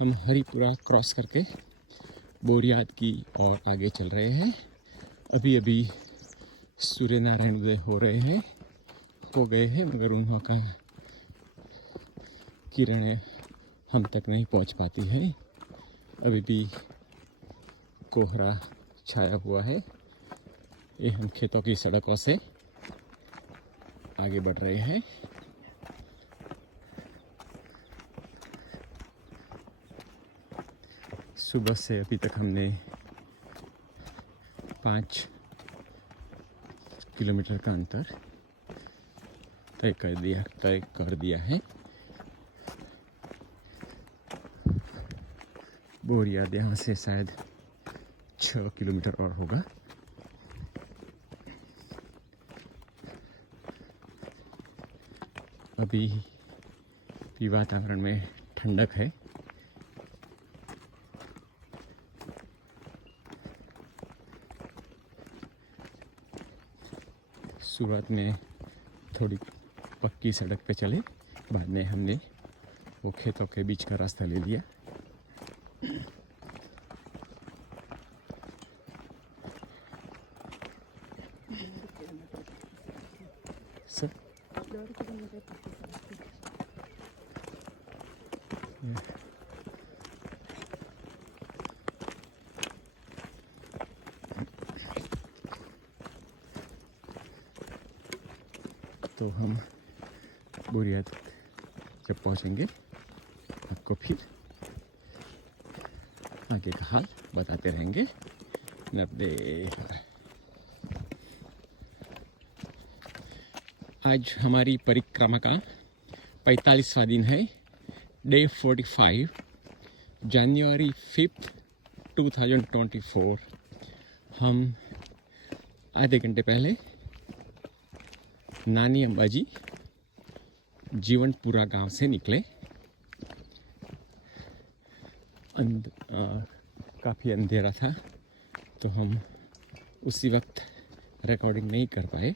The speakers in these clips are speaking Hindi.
हम हरिपुरा क्रॉस करके बोरियाद की ओर आगे चल रहे हैं। अभी अभी सूर्य नारायण उदय हो गए हैं, मगर उनका किरणें हम तक नहीं पहुंच पाती है। अभी भी कोहरा छाया हुआ है। ये हम खेतों की सड़कों से आगे बढ़ रहे हैं। सुबह से अभी तक हमने 5 किलोमीटर का अंतर तय कर दिया है। बोरियाद यहाँ से शायद 6 किलोमीटर और होगा। अभी भी वातावरण में ठंडक है। शुरुआत में थोड़ी पक्की सड़क पे चले, बाद में हमने वो खेतों के बीच का रास्ता ले लिया। सर तो हम बोरियाद जब पहुंचेंगे आपको फिर आगे का हाल बताते रहेंगे। आज हमारी परिक्रमा का 45वां दिन है। डे 45, जनवरी 5, 2024। हम आधे घंटे पहले नानी अंबाजी जीवनपुरा गांव से निकले। काफ़ी अंधेरा था तो हम उसी वक्त रिकॉर्डिंग नहीं कर पाए,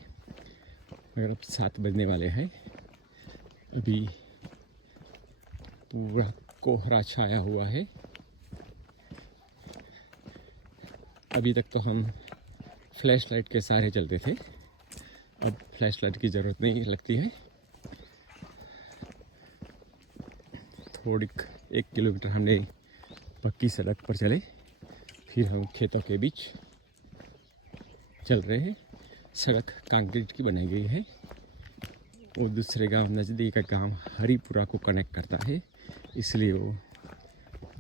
मगर अब 7 बजने वाले हैं। अभी पूरा कोहरा छाया हुआ है। अभी तक तो हम फ्लैश लाइट के सहारे चलते थे, अब फ्लैश लाइट की ज़रूरत नहीं लगती है। थोड़ी 1 किलोमीटर हमने पक्की सड़क पर चले, फिर हम खेतों के बीच चल रहे हैं। सड़क कंक्रीट की बनाई गई है। वो दूसरे गांव, नज़दीक का गांव हरिपुरा को कनेक्ट करता है, इसलिए वो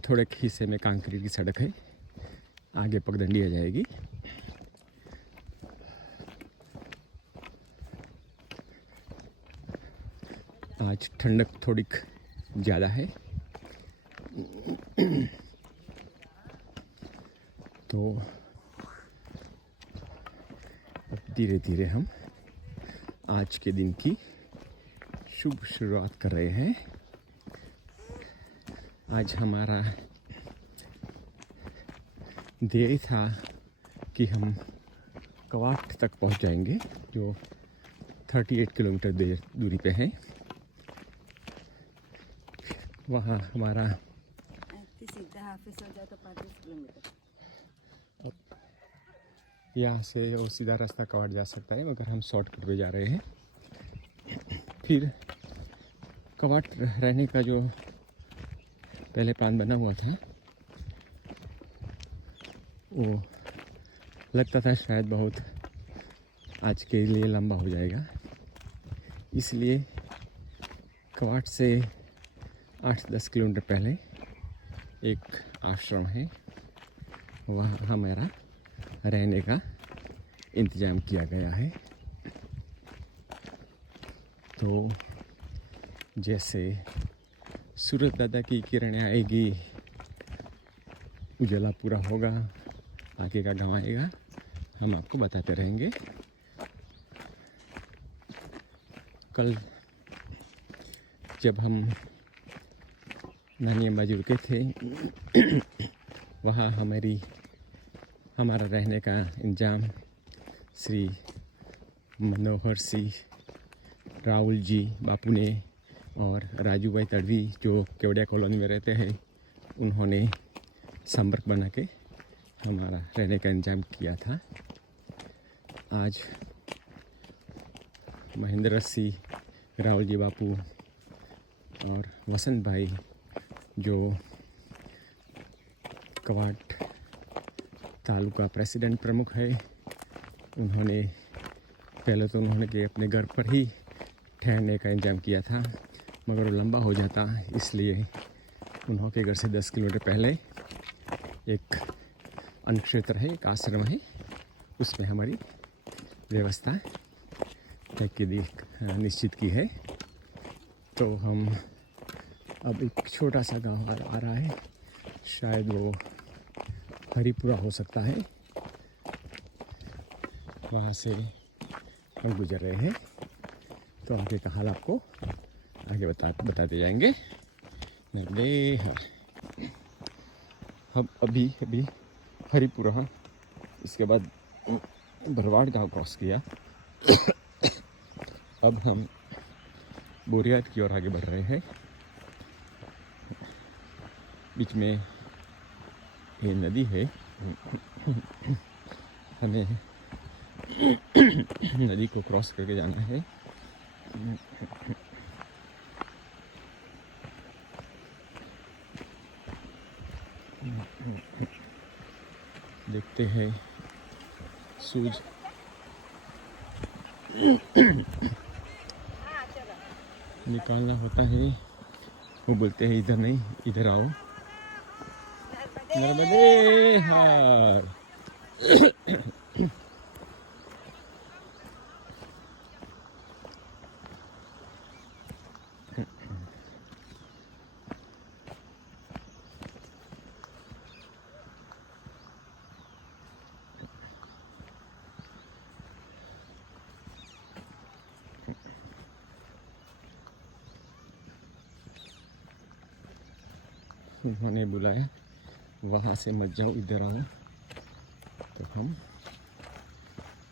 थोड़े हिस्से में कंक्रीट की सड़क है। आगे पगडंडी आ जाएगी। आज ठंडक थोड़ी ज़्यादा है तो अब धीरे धीरे हम आज के दिन की शुभ शुरुआत कर रहे हैं। आज हमारा ध्येय था कि हम कवाट तक पहुंच जाएंगे, जो 38 किलोमीटर दूरी पे है। वहाँ हमारा यहाँ से वो सीधा रास्ता कवाट जा सकता है, मगर हम शॉर्टकट पे जा रहे हैं। फिर कवाट रहने का जो पहले प्लान बना हुआ था, वो लगता था शायद बहुत आज के लिए लंबा हो जाएगा, इसलिए कवाट से 8-10 किलोमीटर पहले एक आश्रम है, वहाँ हमारा रहने का इंतज़ाम किया गया है। तो जैसे सूरज दादा की किरणें आएगी, उजाला पूरा होगा, आगे का गाँव आएगा, हम आपको बताते रहेंगे। कल जब हम नानी अंबाजी रुके थे, वहाँ हमारा रहने का इंतजाम श्री मनोहर सिंह, राहुल जी बापू ने और राजू भाई तड़वी, जो केवड़िया कॉलोनी में रहते हैं, उन्होंने संपर्क बना के हमारा रहने का इंतजाम किया था। आज महेंद्र सिंह, राहुल जी बापू और वसंत भाई जो कवाट तालुका प्रेसिडेंट प्रमुख है, उन्होंने पहले तो उन्होंने कि अपने घर पर ही ठहरने का इंतजाम किया था, मगर वो लंबा हो जाता, इसलिए उन्होंने घर से 10 किलोमीटर पहले एक अन्न क्षेत्र है, एक आश्रम है, उसमें हमारी व्यवस्था निश्चित की है। तो हम अब एक छोटा सा गांव आ रहा है, शायद वो हरिपुरा हो सकता है, वहाँ से हम गुजर रहे हैं। तो आगे का हाल आपको आगे बताते जाएंगे। नर्मदे हर। हम अभी हरिपुरा, इसके बाद भरवाड़ गांव क्रॉस किया। अब हम बोरियात की ओर आगे बढ़ रहे हैं। बीच में ये नदी है, हमें नदी को क्रॉस करके जाना है। देखते हैं सूरज निकालना होता है, वो बोलते हैं इधर नहीं, इधर आओ। नर्मदे हर। उन्होंने बुलाया, वहाँ से मत जाओ, इधर आओ। तो हम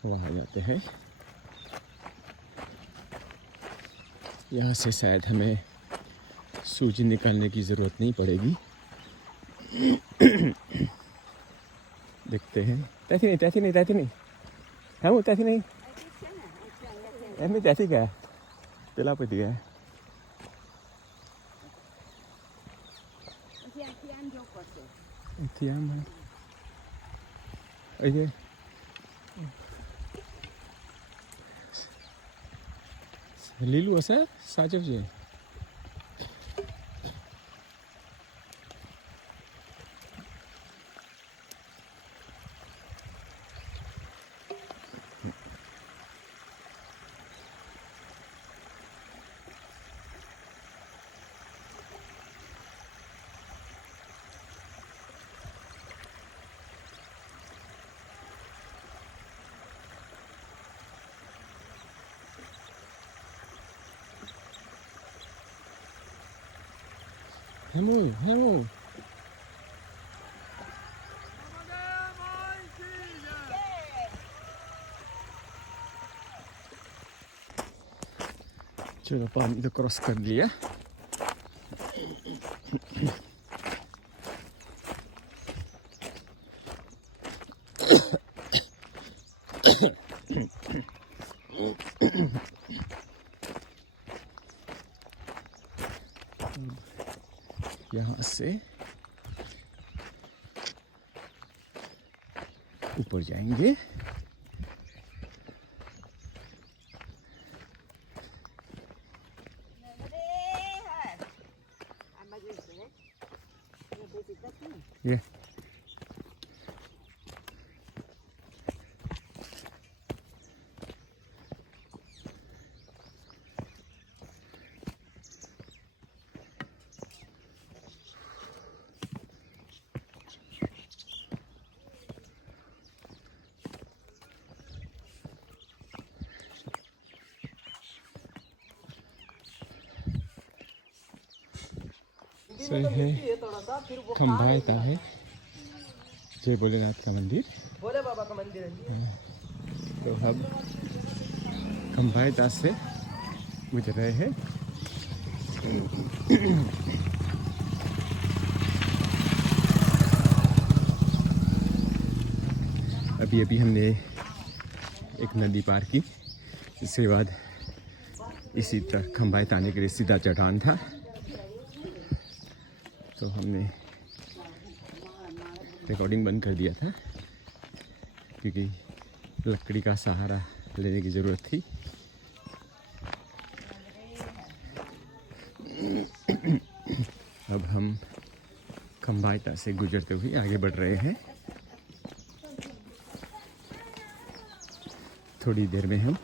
वहाँ जाते हैं। यहाँ से शायद हमें सूजी निकालने की ज़रूरत नहीं पड़ेगी। देखते हैं। तैथी नहीं हम तैथी नहीं एम तैथी क्या पेला पे दिया है। ये लीलू असर साजव जी Hello. चलो पानी तो क्रॉस कर लिया। यहाँ से ऊपर जाएंगे। ये सही है। खंभायता है, जय भोलेनाथ का मंदिर, भोले बाबा का मंदिर है। तो अब खंभायता से गुजर रहे हैं। अभी अभी हमने एक नदी पार की, इसके बाद इसी तरह खंबाइत आने के लिए सीधा चट्टान था, तो हमने रिकॉर्डिंग बंद कर दिया था क्योंकि लकड़ी का सहारा लेने की ज़रूरत थी। अब हम खंबाइटा से गुजरते हुए आगे बढ़ रहे हैं। थोड़ी देर में हम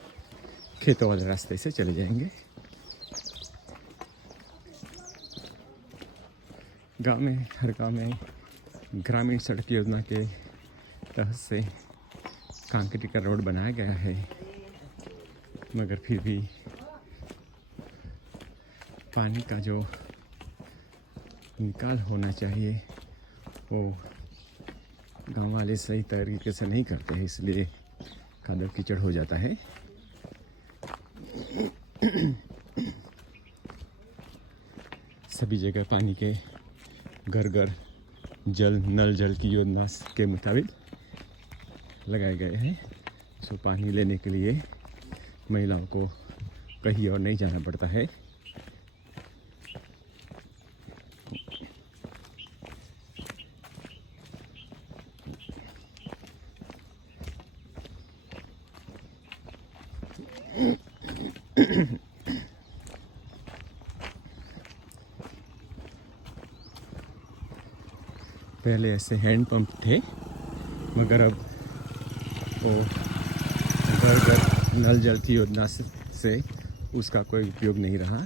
खेतों वाले रास्ते से चले जाएंगे। गांव में, हर गांव में ग्रामीण सड़क योजना के तहत से कंक्रीट का रोड बनाया गया है, मगर फिर भी पानी का जो निकाल होना चाहिए वो गांव वाले सही तरीके से नहीं करते हैं, इसलिए कादव कीचड़ हो जाता है। सभी जगह पानी के घर घर नल जल की योजना के मुताबिक लगाए गए हैं, सो पानी लेने के लिए महिलाओं को कहीं और नहीं जाना पड़ता है। पहले ऐसे हैंड पंप थे, मगर अब वो घर घर नल जल की योजना से उसका कोई उपयोग नहीं रहा।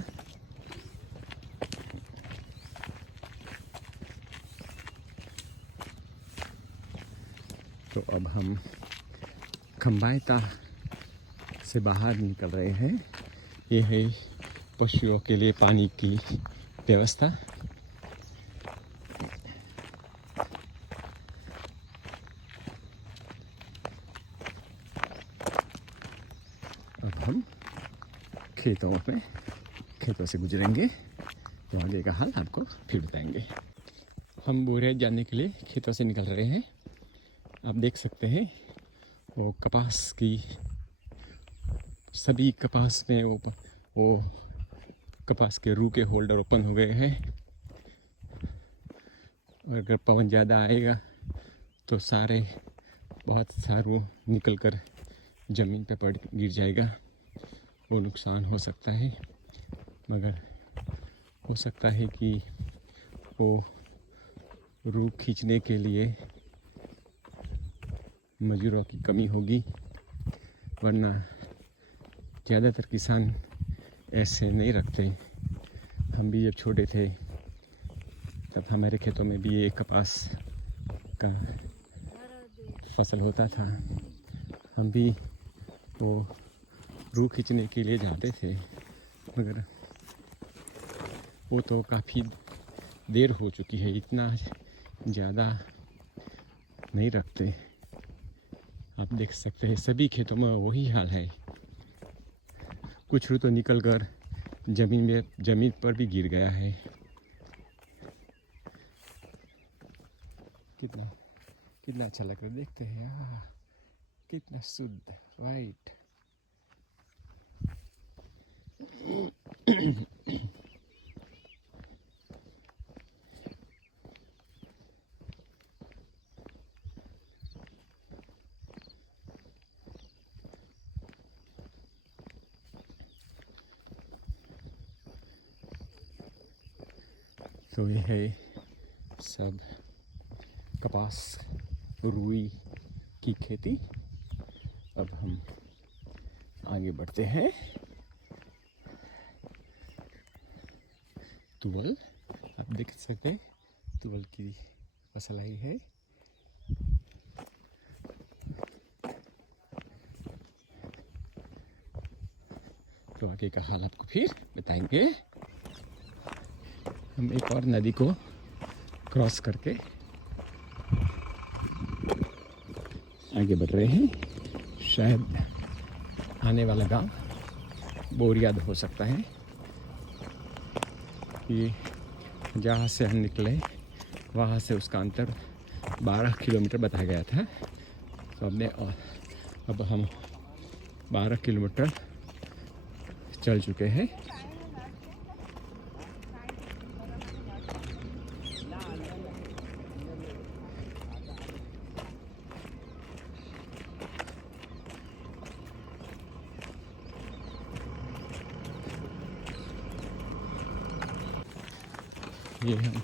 तो अब हम खंबाइता से बाहर निकल रहे हैं। ये है पशुओं के लिए पानी की व्यवस्था। अब हम खेतों से गुजरेंगे, तो आगे का हाल आपको फिर बताएंगे। हम बोरियत जाने के लिए खेतों से निकल रहे हैं। आप देख सकते हैं वो कपास की, सभी कपास में वो कपास के रू के होल्डर ओपन हो गए हैं, और अगर पवन ज़्यादा आएगा तो बहुत सारू निकल कर ज़मीन पे गिर जाएगा, वो नुकसान हो सकता है। मगर हो सकता है कि वो रू खींचने के लिए मजदूरों की कमी होगी, वरना ज़्यादातर किसान ऐसे नहीं रखते। हम भी जब छोटे थे तब हमारे खेतों में भी ये कपास का फसल होता था, हम भी वो रू खींचने के लिए जाते थे, मगर वो तो काफ़ी देर हो चुकी है, इतना ज़्यादा नहीं रखते। आप देख सकते हैं सभी खेतों में वही हाल है। कुछ रू तो निकल कर ज़मीन पर भी गिर गया है। कितना अच्छा लग रहा है, देखते हैं कितना शुद्ध वाइट। तो ये है सब कपास रुई की खेती। अब हम आगे बढ़ते हैं। तुवल, आप देख सकते हैं तुवल की फसल आई है। तो आगे का हाल आपको फिर बताएंगे। हम एक और नदी को क्रॉस करके आगे बढ़ रहे हैं। शायद आने वाला गांव बोरियाद हो सकता है। ये जहाँ से हम निकले वहाँ से उसका अंतर 12 किलोमीटर बताया गया था, तो अब हम 12 किलोमीटर चल चुके हैं। ये हम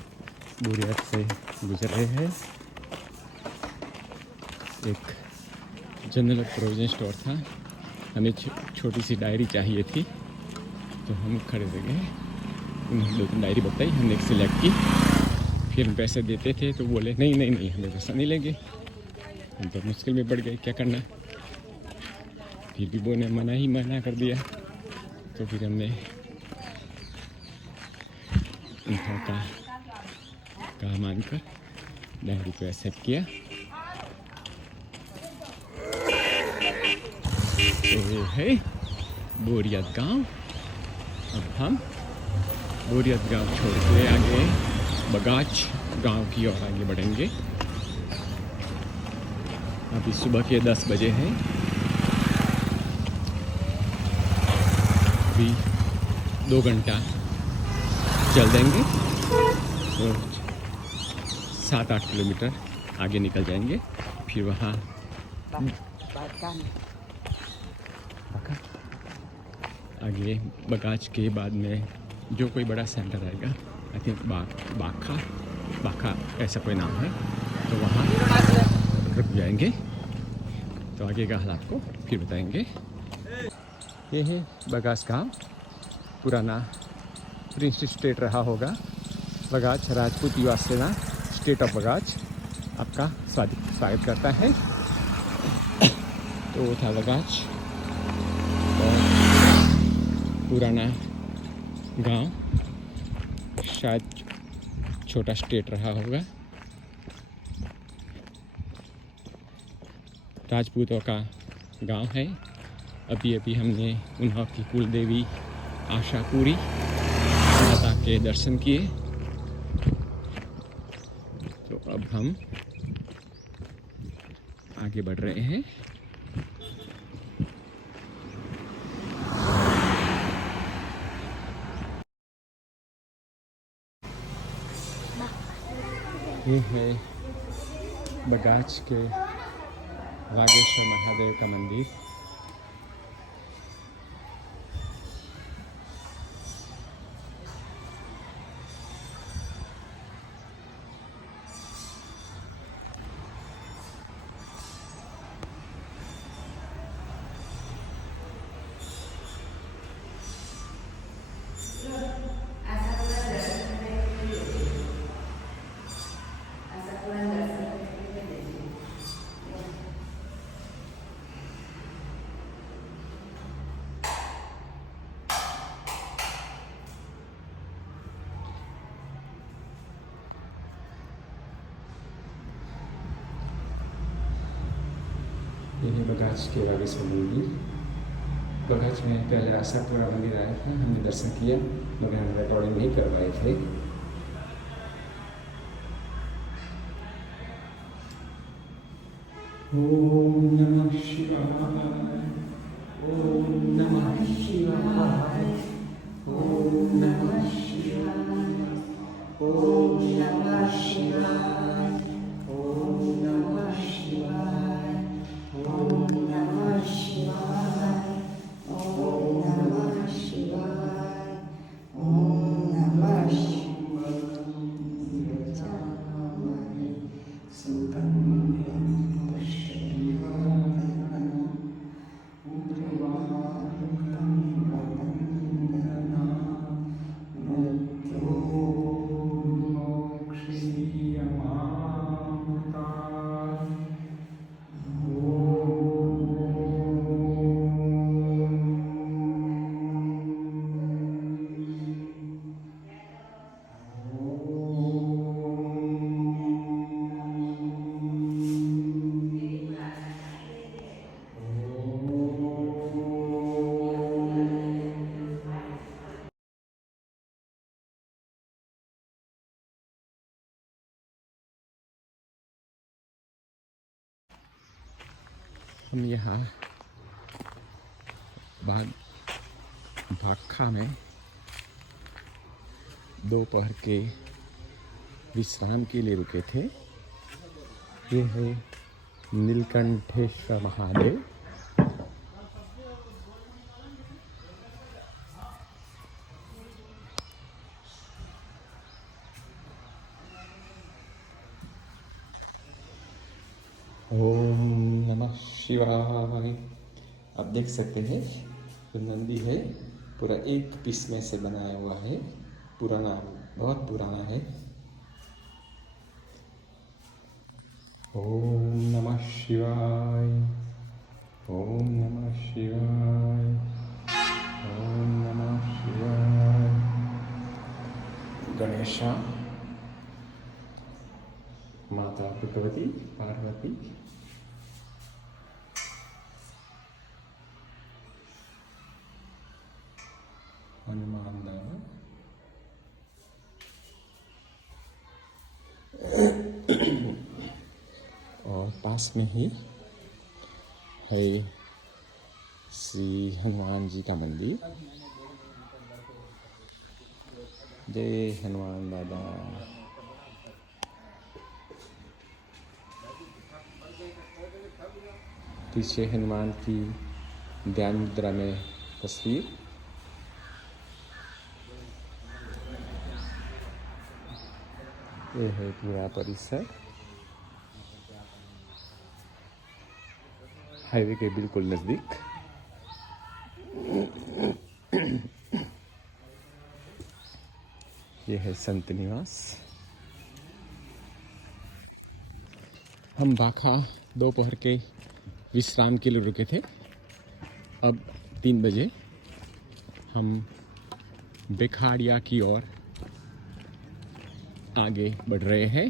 बुरियात से गुजर रहे हैं। एक जनरल प्रोविजन स्टोर था, हमें छोटी सी डायरी चाहिए थी तो हम खड़े रह गए। उन्होंने 2-3 डायरी बताई, हमने एक सिलेक्ट की। फिर हम पैसे देते थे तो बोले नहीं नहीं नहीं, हमें पैसा नहीं लेंगे। हम तो मुश्किल में पड़ गए, क्या करना। फिर भी वो ने मना कर दिया। तो फिर हमने उनका कहा मानकर डायरी को एक्सेप्ट किया। तो है बोरियत गांव। अब हम बोरियत गांव छोड़ के आगे बगाच गांव की ओर आगे बढ़ेंगे। अभी सुबह के 10 बजे हैं। अभी 2 घंटा चल देंगे तो 7-8 किलोमीटर आगे निकल जाएंगे। फिर वहाँ आगे बगाच के बाद में जो कोई बड़ा सेंटर आएगा, आई थिंक बाखा ऐसा कोई नाम है, तो वहाँ रुक जाएंगे। तो आगे का हालात को फिर बताएंगे। ये है बगाच गाँव, पुराना प्रिंस स्टेट रहा होगा। बगाच राजपूत युवासेना स्टेट ऑफ बगाच आपका स्वागत करता है। तो वो था बगाच, और पुराना गांव, शायद छोटा स्टेट रहा होगा। राजपूतों का गांव है। अभी हमने उन्हों की कुल देवी आशापुरी माता के दर्शन किए। तो अब हम आगे बढ़ रहे हैं। ये है बगाच के वागेश्वर महादेव का मंदिर। ये है बगाच के वागेश्वर मंदिर। बगाच में पहले आशापुरा मंदिर आया था, हमने दर्शन किया, मगर हम रिकॉर्डिंग नहीं कर पाए थे। ओम नमः शिवाय, ओम नमः शिवाय, ओम नमः शिवाय, ओम नमः शिवाय, ओम नमः शिवाय, ओम नमः शिवाय, ओम नमः शिवाय, ओम नमः शिवाय। हम यहाँ भाखा में दोपहर के विश्राम के लिए रुके थे। ये है नीलकंठेश्वर महादेव। ओम नमः शिवाय। आप देख सकते हैं जो नंदी है पूरा एक पीस में से बनाया हुआ है, पुराना, बहुत पुराना है। ओम नमः शिवाय, ओम नमः शिवाय, ओम नमः शिवाय। गणेशा, माता भगवती पार्वती, हनुमान दादा, और पास में ही है श्री हनुमान जी का मंदिर। जय हनुमान दादा। पीछे हनुमान की ध्यान मुद्रा में तस्वीर। ये है पूरा परिसर, हाईवे के बिल्कुल नजदीक। ये है संत निवास। हम भाखा दोपहर के विश्राम के लिए रुके थे। अब 3 बजे हम बेखाड़िया की ओर आगे बढ़ रहे हैं।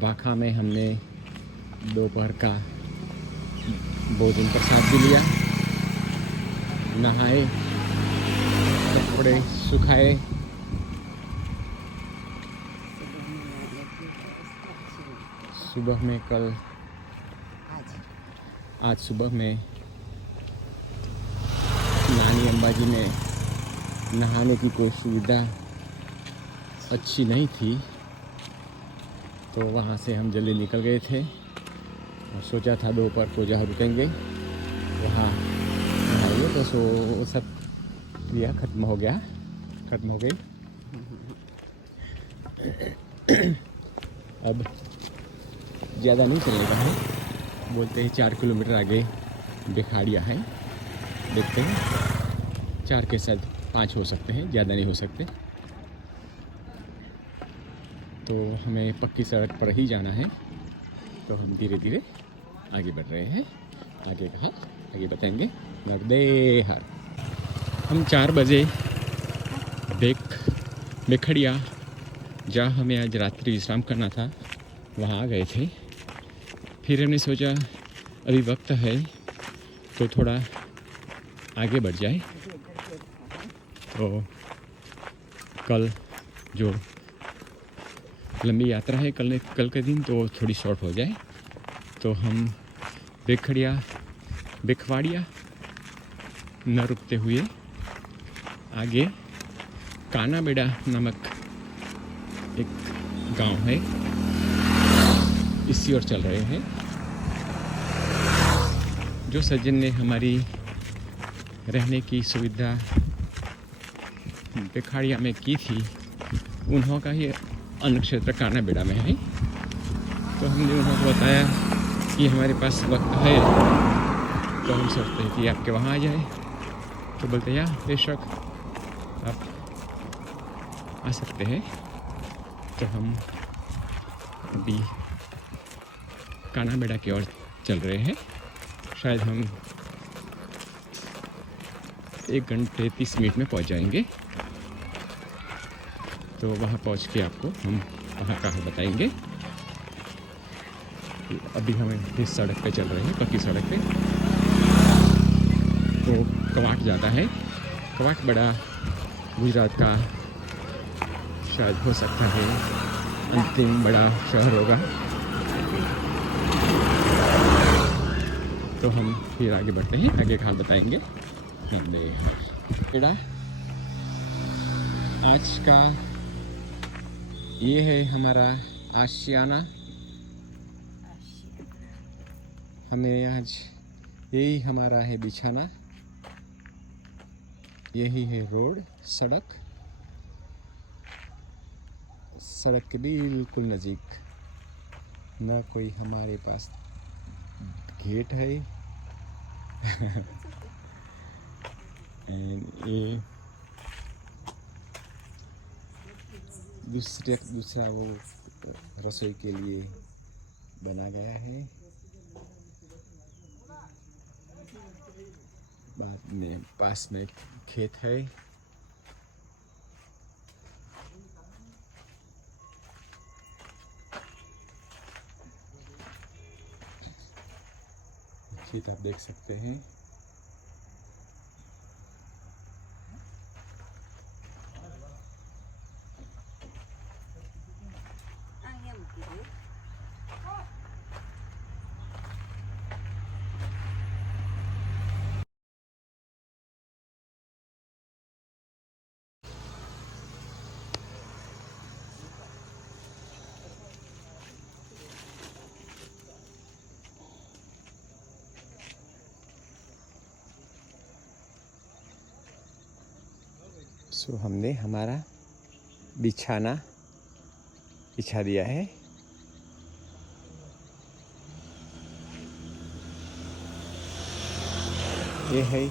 भाखा में हमने दोपहर का भोजन प्रसाद भी लिया, नहाए, कपड़े सुखाए, सुबह में आज सुबह में नानी अंबाजी में नहाने की कोई सुविधा अच्छी नहीं थी, तो वहाँ से हम जल्दी निकल गए थे और सोचा था दोपहर को जहाँ रुकेंगे वहाँ नहाएंगे, तो वो सब क्रिया खत्म हो गई। अब ज़्यादा नहीं चलने का है, बोलते हैं 4 किलोमीटर आगे बेखाड़िया है। देखते हैं, 4 के साथ 5 हो सकते हैं, ज़्यादा नहीं हो सकते। तो हमें पक्की सड़क पर ही जाना है, तो हम धीरे धीरे आगे बढ़ रहे हैं। आगे कहा, आगे बताएंगे। नरदेहर हम 4 बजे बेखड़िया, जहाँ हमें आज रात्रि विश्राम करना था, वहाँ आ गए थे। फिर हमने सोचा अभी वक्त है तो थोड़ा आगे बढ़ जाए, तो कल जो लंबी यात्रा है कल के दिन, तो थोड़ी शॉर्ट हो जाए। तो हम बेखवाड़िया न रुकते हुए आगे कानाबेड़ा नामक एक गांव है, इसी ओर चल रहे हैं। जो सज्जन ने हमारी रहने की सुविधा बेखाड़िया में की थी, उन्हों का ही अन्न क्षेत्र कानाबेड़ा में है। तो हमने उन्हों को बताया कि हमारे पास वक्त है, तो हम सोचते हैं कि आपके वहाँ आ जाए। तो बोलते हैं बेशक आप आ सकते हैं। तो हम अभी कानाबेड़ा की ओर चल रहे हैं। शायद हम 1 घंटे 30 मिनट में पहुंच जाएंगे। तो वहाँ पहुँच के आपको हम कहाँ बताएंगे। अभी हमें इस सड़क पे चल रहे हैं, पक्की सड़क पे। तो कवाट जाता है। कवाट बड़ा गुजरात का शायद हो सकता है अंतिम बड़ा शहर होगा। तो हम फिर आगे बढ़ते हैं, आगे कहाँ बताएंगे। हमने बेड़ा आज का ये है हमारा आशियाना। हमें आज यही हमारा है बिछाना, यही है रोड, सड़क के बिल्कुल नज़दीक। न कोई हमारे पास गेट है एंड ये दूसरा वो रसोई के लिए बना गया है। बाद में पास में खेत है। खेत आप देख सकते हैं। सो हमने हमारा बिछाना बिछा दिया है। ये है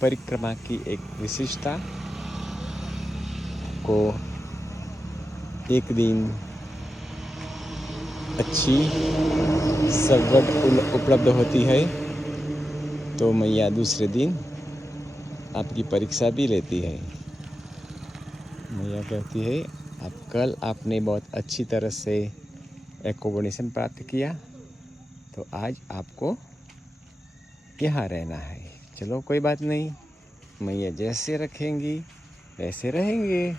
परिक्रमा की एक विशेषता। को एक दिन अच्छी सगवट उपलब्ध होती है तो मैया दूसरे दिन आपकी परीक्षा भी लेती है। मैया कहती है आप कल आपने बहुत अच्छी तरह से एकोमोडेशन प्राप्त किया तो आज आपको यहाँ रहना है। चलो कोई बात नहीं, मैया जैसे रखेंगी वैसे रहेंगे।